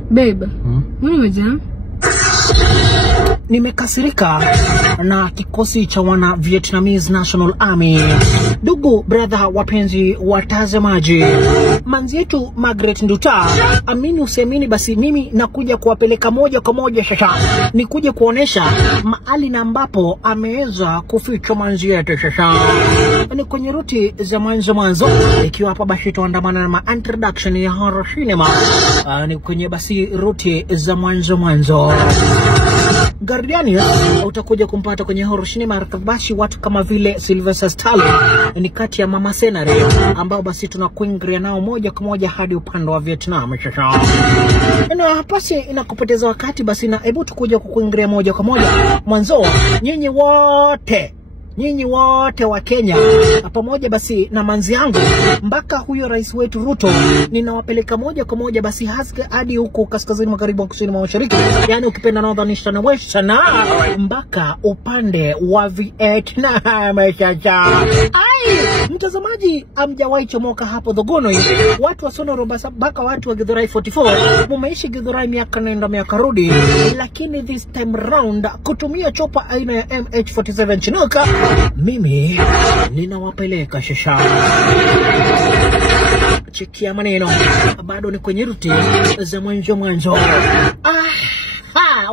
Babe, unajua? Nimekasirika na kikosi cha wana Vietnamese National Army. Ndugu brother wapenzi watazamaji, manzi yetu Margaret Nduta, amini usiamini, basi mimi nakuja kuwapeleka moja kwa moja sasa. Nikuje kuonesha mahali na ambapo ameweza kuficha manzi yetu sasa. Ni kwenye ruti za mwanzo ikiwa hapa basi tuandamana na ma introduction ya horror cinema. Ni kwenye basi ruti za mwanzo. Guardian utakuja kumpata kwenye horror cinema Rakabashi watu kama vile Sylvester Stallone, ni kati ya mama senari ambao basi tunakuingia nao moja kwa moja hadi upande wa Vietnam sasa. Na hapasi inakupoteza wakati, basi na hebu tukuja kukuingia moja kwa moja mwanzo. Nyinyi wote wa Kenya pamoja basi na manzi yangu mpaka huyo rais wetu Ruto, ninawapeleka moja kwa moja basi hadi huko kaskazini magharibi kusini mashariki, yani ukipenda northern eastern west na mpaka upande wa Vietnam sasa. Mtazamaji, amjawahi chomoka hapo Thogono, watu wa Sonoro mpaka watu wa Githurai 44 mumeishi Githurai miaka nenda miaka rudi, lakini this time round kutumia chopa aina ya MH47 Chinook, mimi ninawapeleka shasha. Chikia maneno, bado ni kwenye ruti za mwanzo.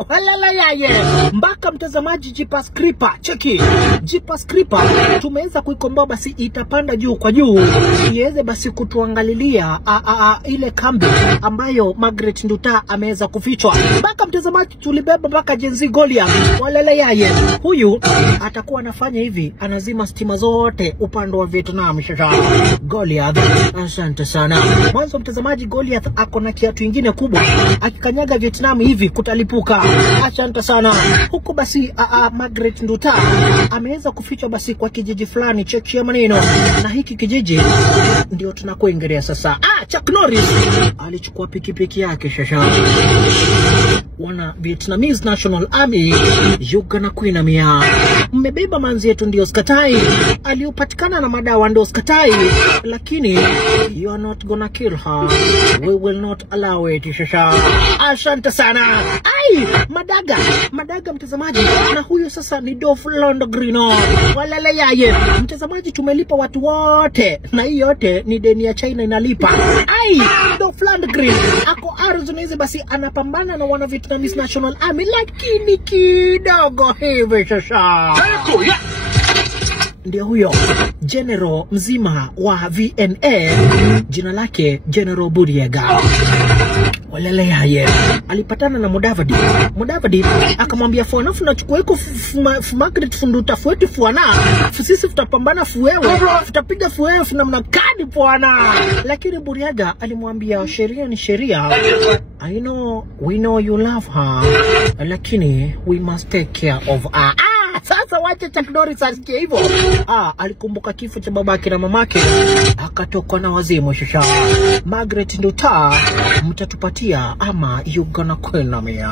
Walala yaye mpaka mtazamaji, Jeepers Creeper, cheki Jeepers Creeper tumeweza kuikomboa, basi itapanda juu kwa juu iweze basi kutuangalilia ile kambi ambayo Margaret Nduta ameweza kufichwa. Mpaka mtazamaji tulibeba mpaka Jenzi Goliath. Walala yaye huyu atakuwa anafanya hivi, anazima stima zote upande wa Vietnam shasha. Goliath, asante sana. Mwanzo mtazamaji, Goliath ako na kiatu kingine kubwa, akikanyaga Vietnam hivi kutalipuka. Asante sana. Huko basi Margaret Nduta ameweza kufichwa basi kwa kijiji fulani, cheki ya maneno, na hiki kijiji ndio tunakuingilia sasa. Chuck Norris alichukua pikipiki yake shasha. Wana Vietnamese National Army yuga na kuinamia, mmebeba manzi yetu ndio skatai, aliyopatikana na madawa ndio skatai, lakini you are not gonna kill her, we will not allow it shasha. Asante sana. Madaga mtazamaji, na huyo sasa ni Dolph Lundgren. Walala yaye mtazamaji, tumelipa watu wote na hii yote ni deni ya China inalipa. Dolph Lundgren ako Arizona basi anapambana na wana Vietnamese National Army, lakini kidogo hivi sasa. Ndio huyo general mzima wa VNA, jina lake General Buriega. Walele yaye alipatana na Mudavadi akamwambia fuana funachukua iko Margaret Nduta fueti fuana, sisi tutapambana fuwewe, tutapiga fuwewe namna kadi fuana. Lakini Buriega alimwambia sheria ni sheria, we know you love her, lakini we must take care of her. Sasa wacha Chuck Norris asikie hivyo. Alikumbuka kifo cha babake na mamake, akatoka na wazimu shasha. Margaret Nduta mtatupatia ama you gonna kill me.